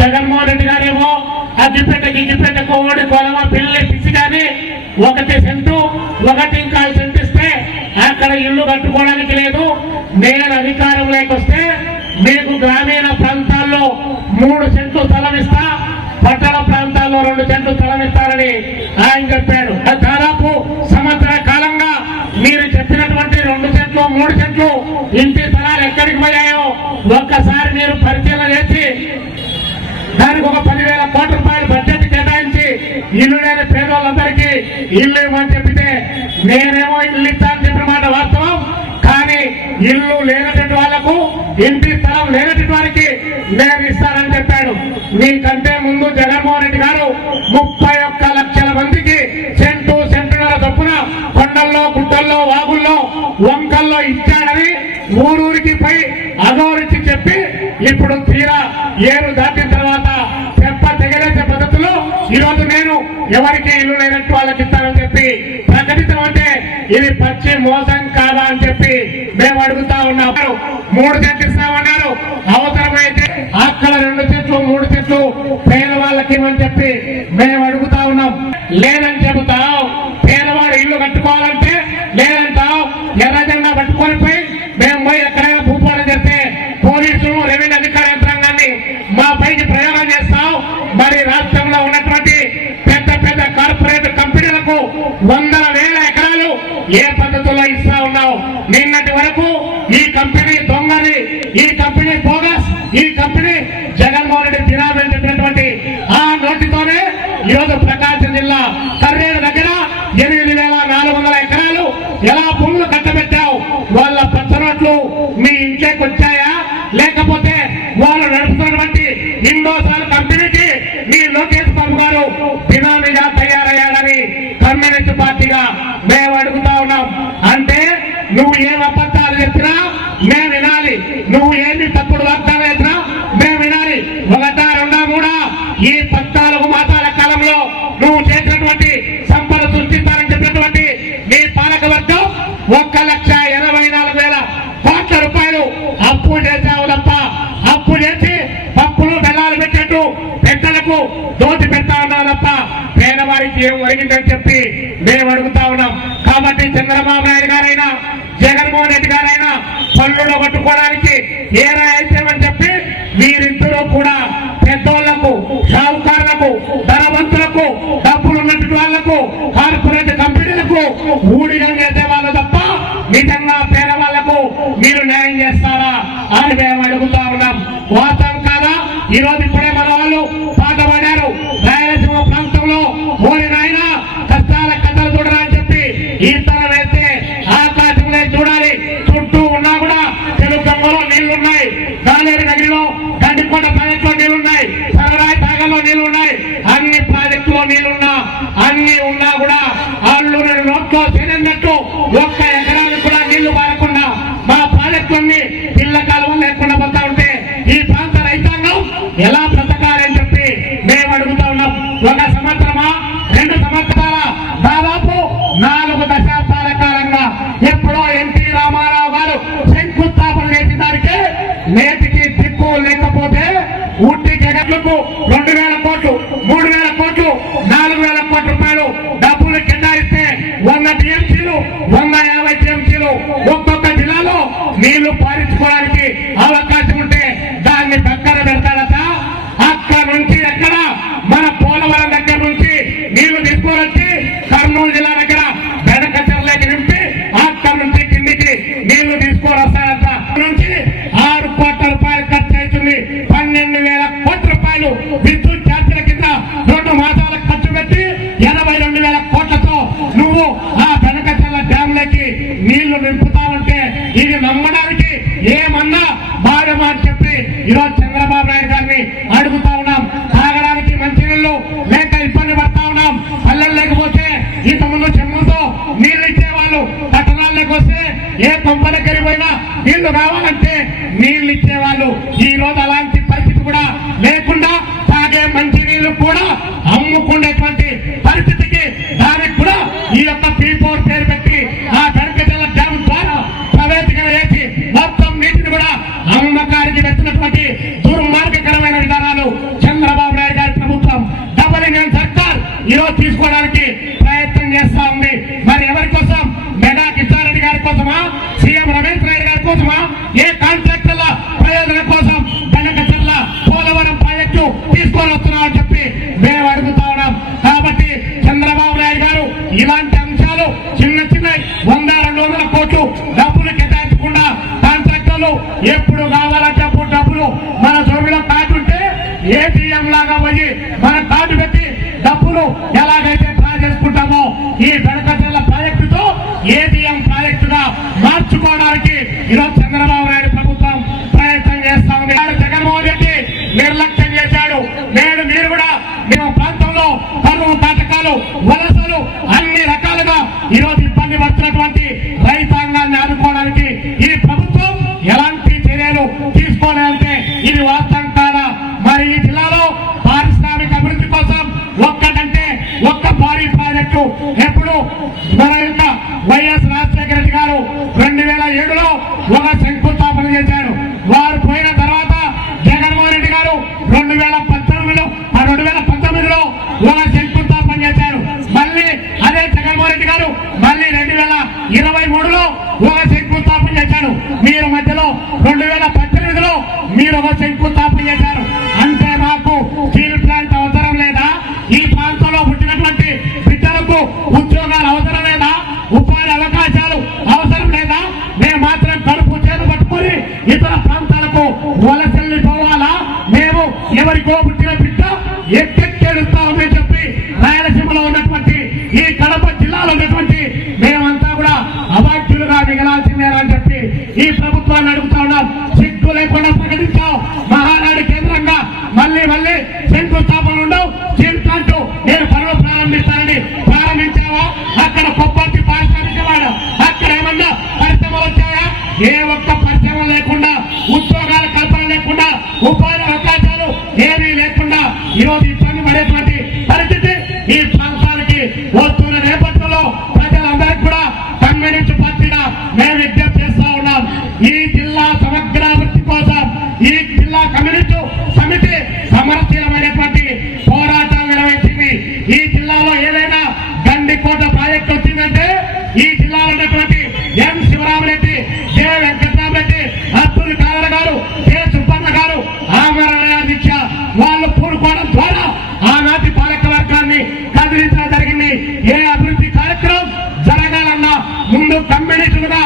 జగన్మోహన్ రెడ్డి గారేమో అగ్గిపెట్ట గిగ్గిపెట్ట కోడి కొలవ పిల్లి పిసి కానీ ఒకటి సెంటు ఒకటి ఇంకా సెంటిస్తే అక్కడ ఇల్లు కట్టుకోవడానికి లేదు. నేను అధికారంలోకి వస్తే మీకు గ్రామీణ ప్రాంతాల్లో మూడు సెంట్లు స్థలం ఇస్తా పట్టణ ప్రాంతాల్లో రెండు సెంట్లు స్థలం ఇస్తారని ఆయన చెప్పాడు దాదాపు సంవత్సర కాలంగా మీరు చెప్పినటువంటి రెండు సెంట్లు మూడు సెంట్లు ఇంటి స్థలాలు ఎక్కడికి పోయాయో ఒక్కసారి మీరు పరిశీలన చేసి దానికి ఒక పదివేల కోట్ల రూపాయలు బడ్జెట్ కేటాయించి ఇల్లు లేని పేదవాళ్ళందరికీ ఇల్లు ఇవ్వమని చెప్పితే నేనేమో ఇల్లు ఇస్తానని చెప్పిన మాట వాస్తవం. కానీ ఇల్లు లేనటువంటి వాళ్ళకు ఇంటి స్థలం లేనటువంటి వారికి నేను ఇస్తానని చెప్పాడు. మీకంటే ముందు జగన్మోహన్ రెడ్డి గారు ముప్పై ఒక్క లక్షల మందికి సెంటు సెంటున్నర చొప్పున కొండల్లో గుట్టల్లో వాగుల్లో వంకల్లో ఇచ్చాడని ఊరూరికి పోయి అగౌరించి చెప్పి ఇప్పుడు తీరా ఏరు దాటిన తర్వాత ఈరోజు నేను ఎవరికి ఇల్లు లేనట్టు వాళ్ళకి ఇస్తానని చెప్పి ప్రకటించడం అంటే ఇది పచ్చి మోసం కాదా అని చెప్పి మేము అడుగుతా ఉన్నాము మూడు చెట్లు ఇస్తామన్నారు. అవసరమైతే అక్కడ రెండు చెట్లు మూడు చెట్లు పేదవాళ్ళకి ఇవ్వని చెప్పి మేము అడుగుతా ఉన్నాం. లేదా చెబుతాం పేదవాడు ఇల్లు కట్టుకోవాలంటే లేదంటాం ఎర్ర జెండా పట్టుకొని పోయి మేము పోయి ఎక్కడైనా భూపాలన చేస్తే పోలీసులు రెవెన్యూ అధికార యంత్రాంగాన్ని మా పైకి ప్రయోగం చేస్తాం మరి రాష్ట్రంలో ఉన్నటువంటి పెద్ద పెద్ద కార్పొరేట్ కంపెనీలకు వందల వేల ఎకరాలు ఏ పద్ధతిలో ఇస్తా ఉన్నావు? నిన్నటి వరకు ఈ కంపెనీ దొంగని ఈ కంపెనీ బోగస్ ఈ కంపెనీ జగన్మోహన్ రెడ్డి తినాలని చెప్పినటువంటి ఆ నోటితోనే ఈరోజు ప్రకాశం జిల్లా కర్రేడు దగ్గర ఎనిమిది వేల నాలుగు వందల ఎకరాలు ఎలా భూములు కట్టబెట్టావు? వాళ్ళ పచ్చనోట్లు మీ ఇంట్లోకి వచ్చాయా లేకపోతే వాళ్ళు నడుపుతున్నటువంటి ఇండోసాల్ కంపెనీకి మీ లోకేష్ బాబు గారు బినామీగా తయారయ్యాడని కమ్యూనిస్ట్ పార్టీగా మేము అడుగుతా ఉన్నాం. అంటే నువ్వు ఏం అబద్ధాలు చెప్పినా మేము వినాలి. నువ్వు ఏమి తప్పుడు వాగ్దానం చేసినా మేము వినాలి. ఒకటా రెండా కూడా ఈ పద్నాలుగు మాసాల కాలంలో నువ్వు చేసినటువంటి సంపద సృష్టిస్తారని చెప్పినటువంటి నీ పాలక వర్గం ఒక్క లక్ష ఎనభై నాలుగు వేల కోట్ల రూపాయలు అప్పు చేశావు తప్ప అప్పు చేసి పప్పులు బెల్లాలు పెట్టేట్టు పెద్దలకు దోచి పెడతా ఉన్నావు తప్ప పేదవారికి ఏం ఒరిగిందని చెప్పి మేము అడుగుతా ఉన్నాం కాబట్టి చంద్రబాబు నాయుడు గారైనా జగన్మోహన్ రెడ్డి గారైనా పళ్ళు కొట్టుకోవడానికి ఏ రాయమని చెప్పి మీరిద్దరూ కూడా పెద్దోళ్ళకు షావుకారులకు ధనవంతులకు డబ్బులు ఉన్నటువంటి వాళ్ళకు కార్పొరేట్ కంపెనీలకు ఊడిగం వేసే వాళ్ళు తప్ప నిజంగా పేదవాళ్ళకు మీరు న్యాయం చేస్తారా అని మేము అడుగుతా ఉన్నాం. వాస్తవం కాదా? ఈ రోజు ప్రాజెక్టులన్నీ పిల్ల కాలం లేకుండా పోతా ఉంటే ఈ ప్రాంత రైతాంగం ఎలా బ్రతకాలని చెప్పి మేము అడుగుతా ఉన్నాం. ఒక సంవత్సరమా? రెండు సంవత్సరాల దాదాపు నాలుగు దశాబ్దాల కాలంగా ఎప్పుడో ఎన్టీ రామారావు గారు శంకుస్థాపన చేసిన దానికే నేటికి దిక్కు లేకపోతే ఉట్టి జగత్లకు రెండు వేల కోట్లు మూడు వేల కోట్లు నాలుగు వేల కోట్ల రూపాయలు డబ్బులు కేటాయిస్తే వంద టీఎంసీలు వంద యాభై టీఎంసీలు ఒక్కొక్క జిల్లాలో చేసుకోవడానికి అవకాశం ఉంటే దాన్ని పక్కన పెడతాడట అక్కడ నుంచి ఎక్కడ? మన పోలవరం దగ్గర నుంచి నీళ్ళు తీసుకొని కర్నూలు జిల్లా దగ్గర బెడకచర్లకి నింపి అక్కడ నుంచి కిందికి నీళ్ళు తీసుకొని వస్తాడట నుంచి ఆరు కోట్ల రూపాయలు ఖర్చు అవుతుంది పన్నెండు వేల కోట్ల రూపాయలు విద్యుత్ ఛార్జీల కింద రెండు మాసాలకు ఖర్చు పెట్టి ఎనభై రెండు వేల కోట్లతో నువ్వు ఆ బెనకచర్ల డ్యాంలకి నీళ్ళు నింపుతావంటే ఇది నమ్మడానికి ఏమన్నా భారమా అని చెప్పి ఈరోజు చంద్రబాబు నాయుడు గారిని అడుగుతా ఉన్నాం. తాగడానికి మంచినీళ్ళు లేక ఇబ్బంది పడతా ఉన్నాం. పల్లెలు లేకపోతే ఇంత ముందు చెమ్ముతో ఇచ్చే ఇచ్చేవాళ్ళు. పట్టణాల్లోకి వస్తే ఏ కొంపలకెళ్ళిపోయినా నీళ్ళు కావాలంటే తీసుకొని వస్తున్నాం అని చెప్పి మేము అడుగుతా ఉన్నాం. కాబట్టి చంద్రబాబు నాయుడు గారు ఇలాంటి అంశాలు చిన్న చిన్న వంద రెండు వందల కోట్లు డబ్బులు కేటాయించకుండా కాంట్రాక్టర్లు ఎప్పుడు కావాలంటే అప్పుడు డబ్బులు మన జోబిలో కార్డు ఉంటే ఏటీఎం లాగా పోయి మన కార్డు పెట్టి డబ్బులు ఎలాగైతే డ్రా చేసుకుంటామో ఈ బెడకచెల్ల ప్రాజెక్టుతో ఏటీఎం ప్రాజెక్టుగా మార్చుకోవడానికి ఈరోజు ప్రాంతంలో కరువు కాటకాలు వలసలు అన్ని రకాలుగా ఈరోజు ఒక శంకుస్థాపన చేశాడు మీరు మధ్యలో రెండు వేల పద్దెనిమిదిలో మీరు ఒక శంకుస్థాపన చేశారు. అంటే మాకు స్టీల్ ప్లాంట్ అవసరం లేదా? ఈ ప్రాంతంలో పుట్టినటువంటి బిడ్డలకు ఉద్యోగాలు అవసరం లేదా? ఉపాధి అవకాశాలు అవసరం లేదా? మేము మాత్రం కడుపు చేరు పట్టుకుని ఇతర ప్రాంతాలకు వలసల్ని పోవాలా? మేము ఎవరికో Yeah. ಒಂದು ಸಮ್ಮೇಳನದ